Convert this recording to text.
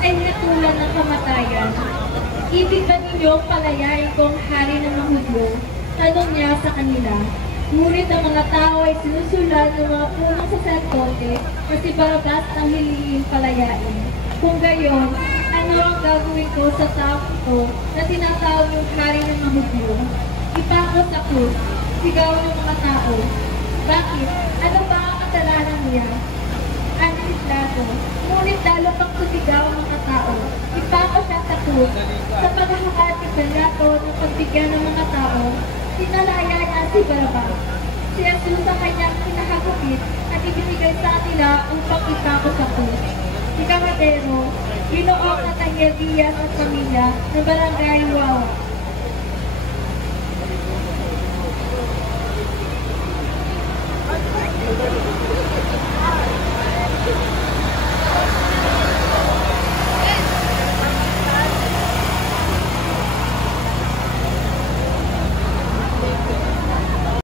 ay hatulan ng kamatayan. Ibig ba ninyong palayain ko ang hari ng mga Hudyo? Tanong niya sa kanila. Ngunit ang mga tao ay sinusulan ng mga punong saserdote na si Barabas ang hilingin palayain. Kung gayon, ano ang gagawin ko sa tao ko na tinatawag yung hari ng mga Hudyo? Ipako sa krus, sigaw ng mga tao. Bakit? Ano ba ang kasalanan niya? Ano si Plato? Ngunit lalo pang susigaw ang mga tao. Ipako siya sa krus. Sa paghahakot ni Pilato ng pagbigyan ng mga tao, sinalaya niya si Barabas. Si Jesus ang kanyang pinahagupit at ibinigay sa kanila upang ipako sa krus. Si Kamadero, Ginoong Nathaniel Diaz at pamilya ng Barangay Wawa.